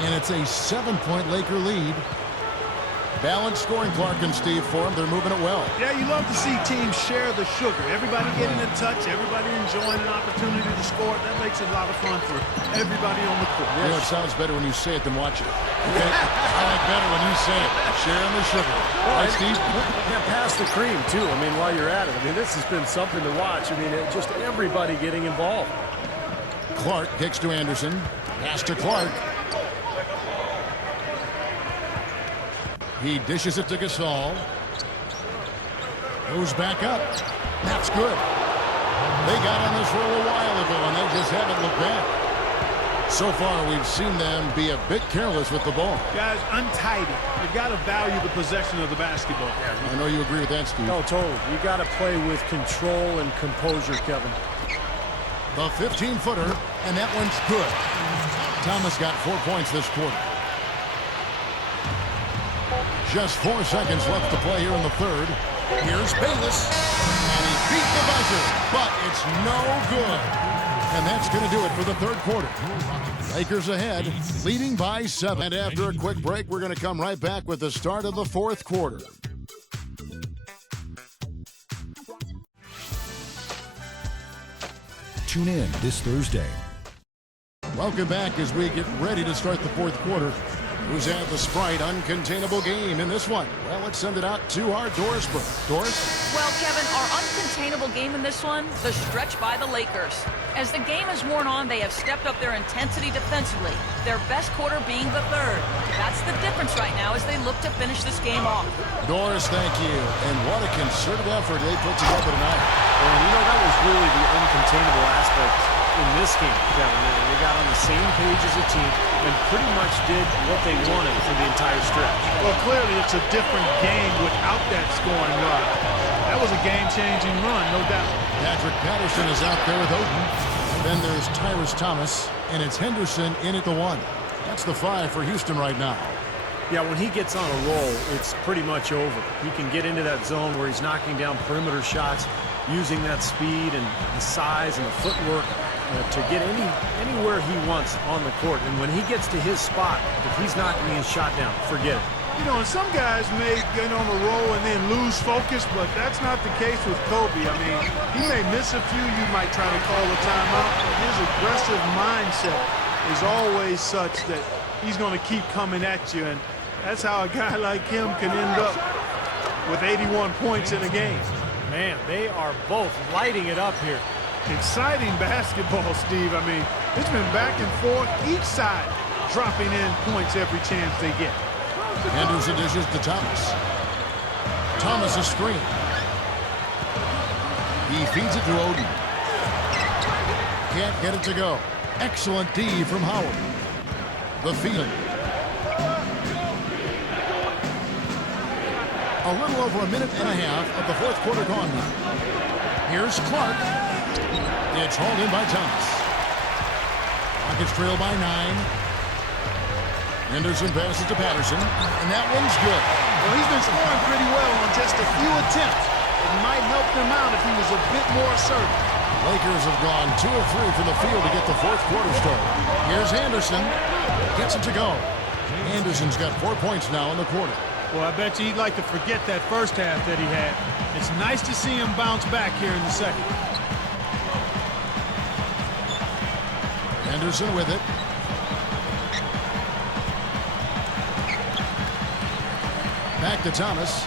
And it's a 7-point Laker lead. Balanced scoring, Clark and Steve, for them. They're moving it well. Yeah, you love to see teams share the sugar. Everybody getting in touch, everybody enjoying an opportunity to score. That makes it a lot of fun for everybody on the court. You know, it sounds better when you say it than watch it. Okay? I like better when you say it. Sharing the sugar. Right, Steve? Yeah, pass the cream, too. I mean, while you're at it. I mean, this has been something to watch. I mean, just everybody getting involved. Clark kicks to Anderson. Pass to Clark. He dishes it to Gasol. Goes back up. That's good. They got on this roll a while ago, and they just haven't looked back. So far, we've seen them be a bit careless with the ball. Guys, untidy. You've got to value the possession of the basketball. I know you agree with that, Steve. No, totally. You got to play with control and composure, Kevin. The 15-footer, and that one's good. Thomas got 4 points this quarter. Just 4 seconds left to play here in the third. Here's Bayless, and he beat the buzzer, but it's no good. And that's going to do it for the third quarter. Lakers ahead, leading by 7. And after a quick break, we're going to come right back with the start of the fourth quarter. Tune in this Thursday. Welcome back as we get ready to start the fourth quarter. Who's had the Sprite uncontainable game in this one? Well, let's send it out to our Doris Burke. Doris? Well, Kevin, our uncontainable game in this one, the stretch by the Lakers. As the game has worn on, they have stepped up their intensity defensively, their best quarter being the third. That's the difference right now as they look to finish this game off. Doris, thank you. And what a concerted effort they put together tonight. And, you know, that was really the uncontainable aspect in this game, Kevin. They got on the same page as a team and pretty much did what they wanted for the entire stretch. Well, clearly it's a different game without that scoring run. That was a game-changing run, no doubt. Patrick Patterson is out there with Oden. Then there's Tyrus Thomas, and it's Henderson in at the 1. That's the 5 for Houston right now. Yeah, when he gets on a roll, it's pretty much over. He can get into that zone where he's knocking down perimeter shots, using that speed and the size and the footwork to get anywhere he wants on the court. And when he gets to his spot, if he's knocking his shot down, forget it. You know, and some guys may get on a roll and then lose focus, but that's not the case with Kobe. I mean, he may miss a few. You might try to call a timeout, but his aggressive mindset is always such that he's going to keep coming at you, and that's how a guy like him can end up with 81 points in a game. Man, they are both lighting it up here. Exciting basketball, Steve. I mean, it's been back and forth, each side dropping in points every chance they get. Henderson dishes to Thomas. Thomas a screen. He feeds it to Oden. Can't get it to go. Excellent D from Howard. The feeling. A little over a minute and a half of the fourth quarter gone now. Here's Clark. It's hauled in by Thomas. Rockets trail by 9. Henderson passes to Patterson, and that one's good. Well, he's been scoring pretty well on just a few attempts. It might help them out if he was a bit more assertive. Lakers have gone 2 of 3 from the field to get the fourth quarter started. Here's Anderson. Gets it to go. Anderson's got 4 points now in the quarter. Well, I bet you he'd like to forget that first half that he had. It's nice to see him bounce back here in the second. Anderson with it. Back to Thomas.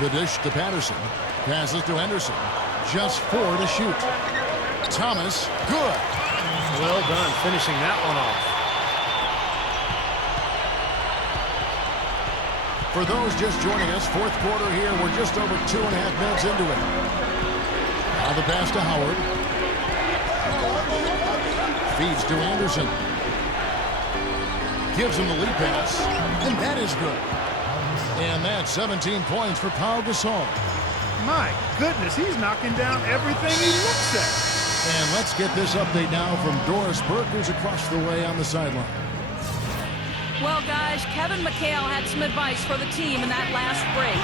The dish to Patterson. Passes to Henderson. Just 4 to shoot. Thomas, good. Well done, finishing that one off. For those just joining us, fourth quarter here. We're just over 2.5 minutes into it. Now the pass to Howard. Feeds to Anderson. Gives him the lead pass. And that is good. And that's 17 points for Pau Gasol. My goodness, he's knocking down everything he looks at. And let's get this update now from Doris Burke, who's across the way on the sideline. Well, guys, Kevin McHale had some advice for the team in that last break.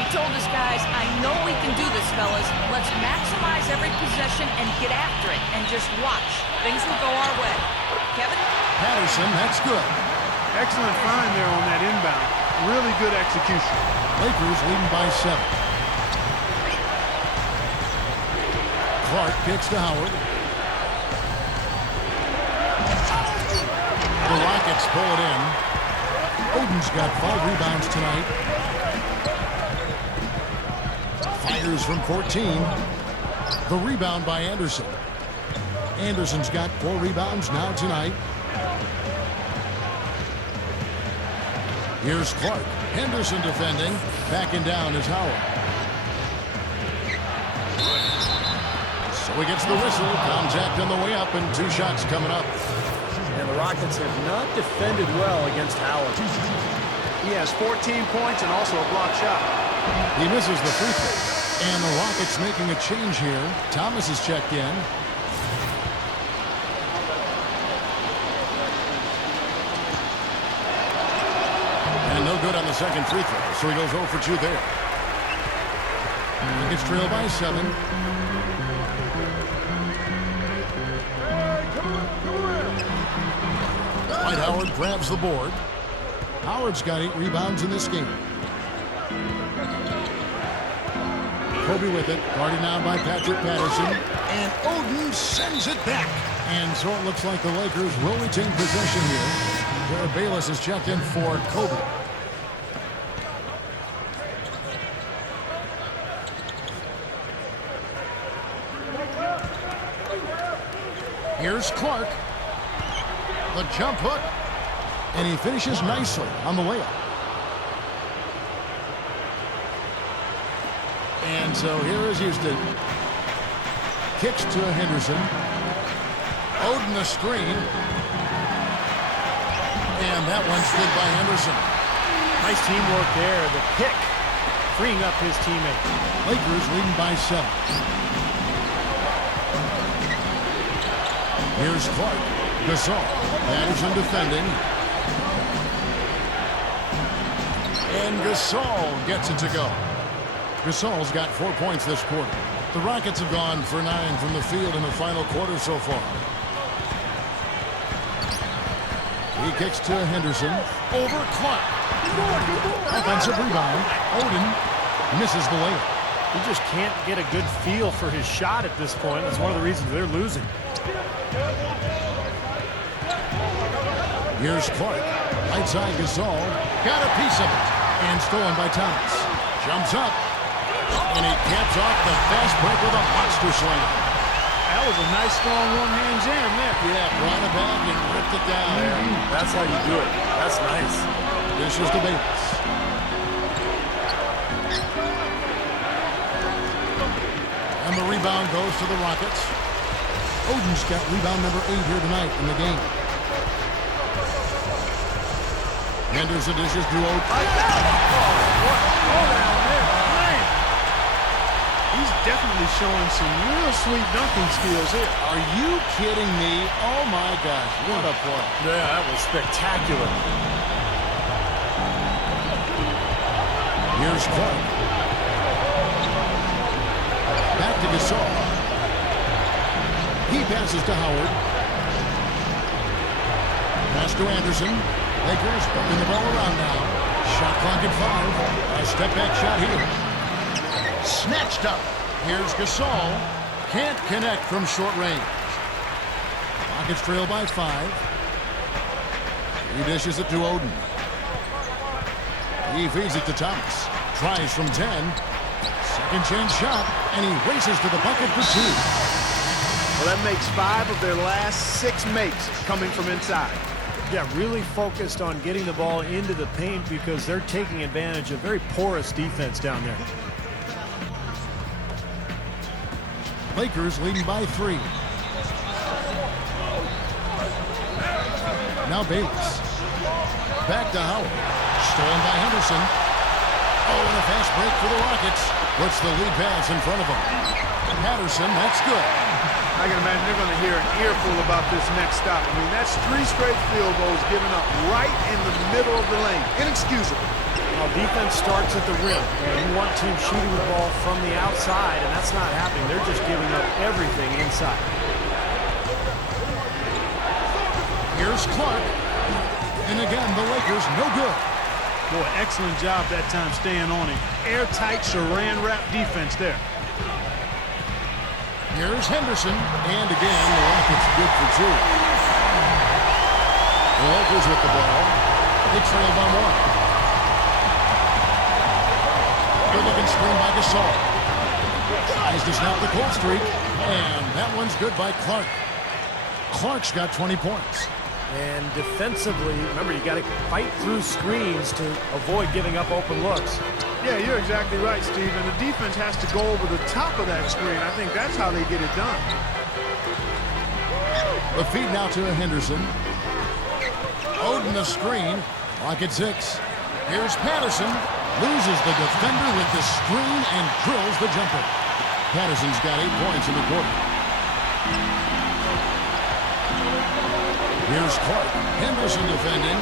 He told us, guys, I know we can do this, fellas. Let's maximize every possession and get after it and just watch. Things will go our way. Kevin? Patterson, that's good. Excellent find there on that inbound. Really good execution. Lakers leading by 7. Clark kicks to Howard. The Rockets pull it in. Oden's got 5 rebounds tonight. Fires from 14. The rebound by Anderson. Anderson's got 4 rebounds now tonight. Here's Clark. Henderson defending. Backing down is Howard. So he gets the whistle. Contact on the way up and 2 shots coming up. And the Rockets have not defended well against Howard. He has 14 points and also a block shot. He misses the free throw. And the Rockets making a change here. Thomas is checked in. And no good on the second free throw, so he goes 0 for 2 there. Rockets trail by 7. Dwight Howard grabs the board. Howard's got 8 rebounds in this game. Kobe with it, guarded now by Patrick Patterson. And Oden sends it back. And so it looks like the Lakers will retain possession here. Jared Bayless is checked in for Kobe. Here's Clark. The jump hook. And he finishes nicely on the layup. And so here is Houston. Kicks to Henderson. Oden the screen. And that one's good by Henderson. Nice teamwork there. The pick, freeing up his teammate. Lakers leading by 7. Here's Clark. Gasol. Patterson defending. And Gasol gets it to go. Gasol's got 4 points this quarter. The Rockets have gone for 9 from the field in the final quarter so far. He kicks to Henderson. Over Clark. Offensive rebound. Oden misses the layup. He just can't get a good feel for his shot at this point. That's one of the reasons they're losing. Here's Clark. Right side Gasol. Got a piece of it. And stolen by Thomas. Jumps up. And he caps off the fast break with a monster slam. That was a nice, strong one-hand jam there. Yeah, brought it back and ripped it down. That's how you do it. That's nice. This is the Bayless. And the rebound goes to the Rockets. Oden's got rebound number 8 here tonight in the game. Henderson dishes to Oden. He's definitely showing some real sweet dunking skills here. Are you kidding me? Oh, my gosh. What a play. Yeah, that was spectacular. Here's Clark. Back to Gasol. He passes to Howard. Pass to Anderson. Lakers bumping the ball around now. Shot clock at 5. A step back shot here. Snatched up. Here's Gasol. Can't connect from short range. Rockets trail by 5. He dishes it to Oden. He feeds it to Thomas. Tries from 10. Second chance shot. And he races to the bucket for 2. Well, that makes 5 of their last 6 makes coming from inside. Yeah, really focused on getting the ball into the paint because they're taking advantage of very porous defense down there. Lakers leading by 3. Now Bayless. Back to Howard. Stolen by Henderson. Oh, and a fast break for the Rockets. Puts the lead pass in front of them. Patterson, that's good. I can imagine they're going to hear an earful about this next stop. I mean, that's 3 straight field goals given up right in the middle of the lane. Inexcusable. Well, defense starts at the rim. You want teams shooting the ball from the outside, and that's not happening. They're just giving up everything inside. Here's Clark. And again, the Lakers no good. Boy, excellent job that time staying on him. Airtight saran wrap defense there. Here's Henderson. And again, the Rockets good for 2. The Lakers with the ball. They trail by 1. Good looking screen by Gasol. Tries to snap the cold streak. And that one's good by Clark. Clark's got 20 points. And defensively, remember, you got to fight through screens to avoid giving up open looks. Yeah, you're exactly right, Steve. And the defense has to go over the top of that screen. I think that's how they get it done. The feed now to Henderson. Oden the screen. Clock at 6. Here's Patterson. Loses the defender with the screen and drills the jumper. Patterson's got 8 points in the quarter. Here's Clark. Henderson defending.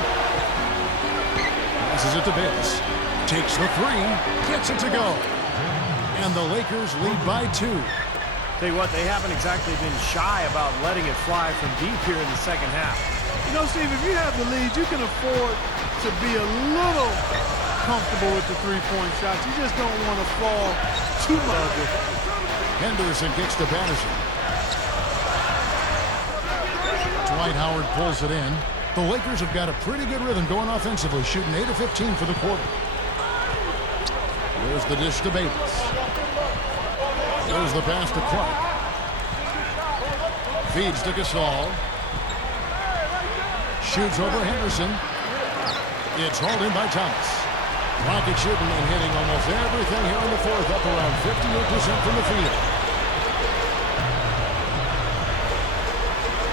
Passes it to Bayless. Takes the 3. Gets it to go. And the Lakers lead by 2. Tell you what, they haven't exactly been shy about letting it fly from deep here in the second half. You know, Steve, if you have the lead, you can afford to be a little comfortable with the 3-point shots. You just don't want to fall too much. Henderson kicks to Patterson. Dwight Howard pulls it in. The Lakers have got a pretty good rhythm going offensively, shooting 8 of 15 for the quarter. There's the dish to Bayless. There's the pass to Clark. Feeds to Gasol. Shoots over Henderson. It's hauled in by Thomas. Rocket shooting and hitting almost everything here in the fourth, up around 58% from the field.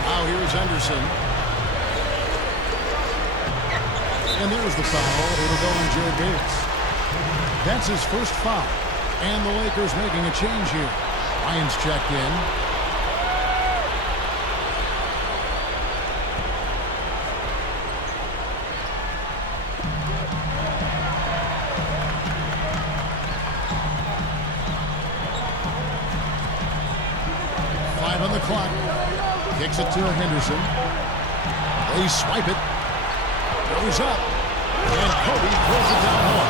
Now here's Henderson. And there's the foul. It'll go on Jared Bayless. That's his first foul. And the Lakers making a change here. Lyons checked in. On the clock. Kicks it to Henderson. They swipe it. Goes up. And Kobe throws it down home.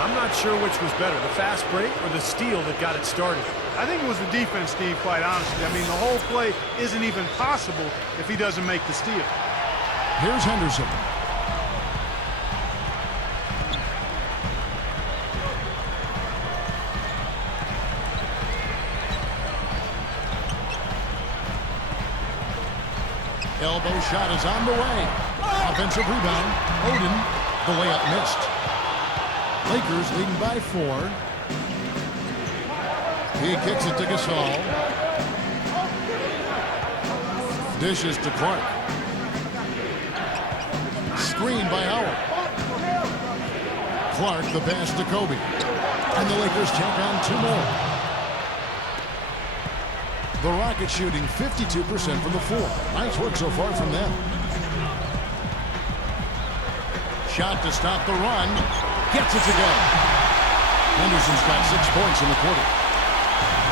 I'm not sure which was better, the fast break or the steal that got it started. I think it was the defense, Steve, quite honestly. I mean, the whole play isn't even possible if he doesn't make the steal. Here's Henderson. Elbow shot is on the way. Offensive rebound. Oden, the layup missed. Lakers leading by 4. He kicks it to Gasol. Dishes to Clark. Screen by Howard. Clark, the pass to Kobe. And the Lakers take on 2 more. The Rockets shooting 52% from the floor. Nice work so far from them. Shot to stop the run. Gets it to go. Henderson's got 6 points in the quarter.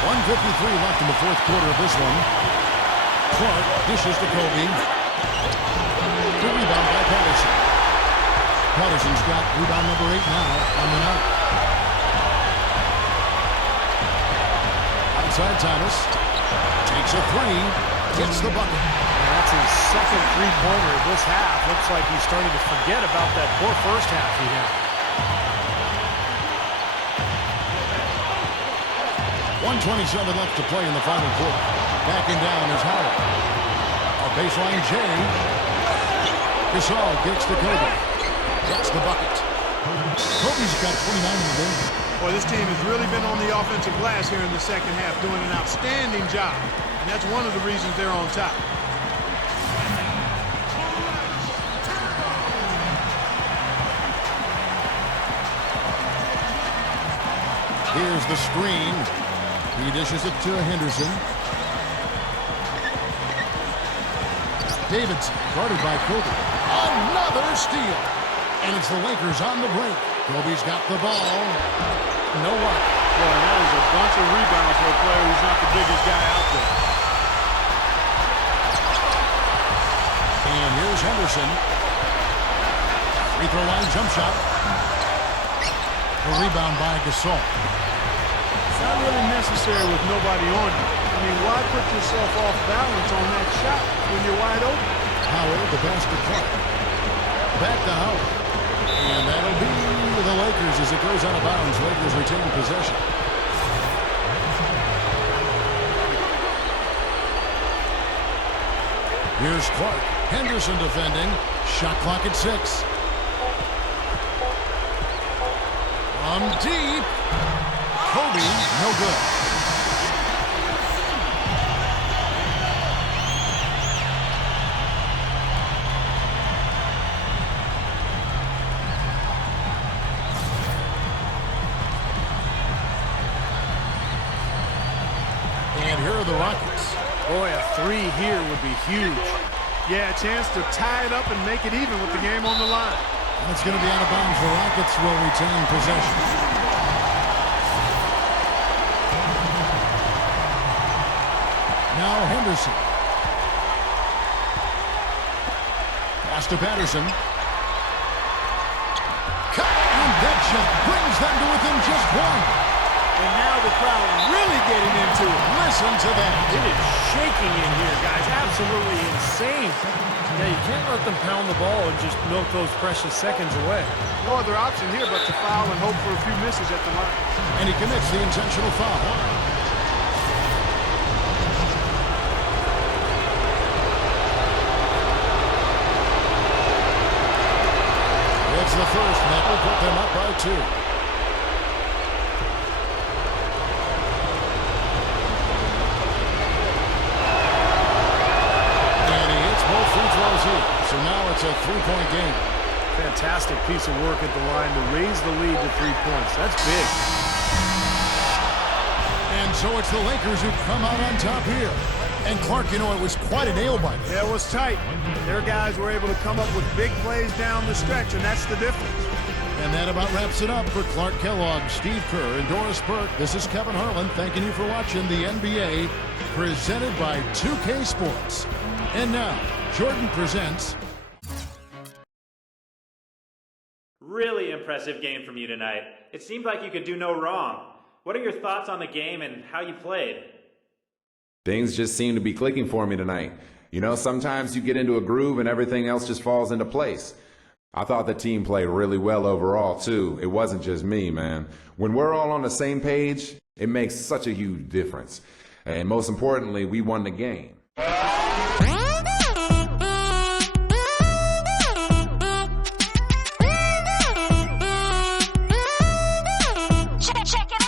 1:53 left in the 4th quarter of this one. Clark dishes to Kobe. The rebound by Patterson. Patterson's got rebound number 8 now on the night. Outside Thomas. Takes a 3. Gets the bucket. And that's his second three-pointer of this half. Looks like he's starting to forget about that poor first half he had. 1:27 left to play in the final quarter. Backing down is Howard. A baseline J. Gasol gets to Kobe. Gets the bucket. Kobe's got 29 in the game. Boy, this team has really been on the offensive glass here in the second half, doing an outstanding job. And that's one of the reasons they're on top. Here's the screen. He dishes it to Henderson. Davidson guarded by Kobe. Another steal. And it's the Lakers on the break. Kobe's got the ball. No luck. Boy, that is a bunch of rebounds for a player who's not the biggest guy out there. And here's Henderson. Free throw line jump shot. The rebound by Gasol. It's not really necessary with nobody on you. I mean, why put yourself off balance on that shot when you're wide open? Howard, the pass to Clark. Back to Howard. And that'll be the Lakers as it goes out of bounds. Lakers retain possession. Here's Clark. Henderson defending. Shot clock at 6. From deep. Kobe, no good. And here are the Rockets. Boy, a 3 here would be huge. Yeah, a chance to tie it up and make it even with the game on the line. And it's going to be out of bounds. The Rockets will retain possession. Now Henderson. Pass to Patterson. Cut, and that just brings them to within just 1. And now the crowd really getting into it. Listen to that. It is shaking in here, guys. Absolutely insane. Yeah, you can't let them pound the ball and just milk those precious seconds away. No other option here but to foul and hope for a few misses at the line. And he commits the intentional foul. It's the first, and that will put them up by 2. So now it's a 3-point game. Fantastic piece of work at the line to raise the lead to 3 points. That's big. And so it's the Lakers who come out on top here. And Clark, you know, it was quite a nail-biter. Yeah, it was tight. Their guys were able to come up with big plays down the stretch, and that's the difference. And that about wraps it up for Clark Kellogg, Steve Kerr, and Doris Burke. This is Kevin Harlan thanking you for watching the NBA presented by 2K Sports. And now, Jordan presents... Really impressive game from you tonight. It seemed like you could do no wrong. What are your thoughts on the game and how you played? Things just seem to be clicking for me tonight. You know, sometimes you get into a groove and everything else just falls into place. I thought the team played really well overall, too. It wasn't just me, man. When we're all on the same page, it makes such a huge difference. And most importantly, we won the game.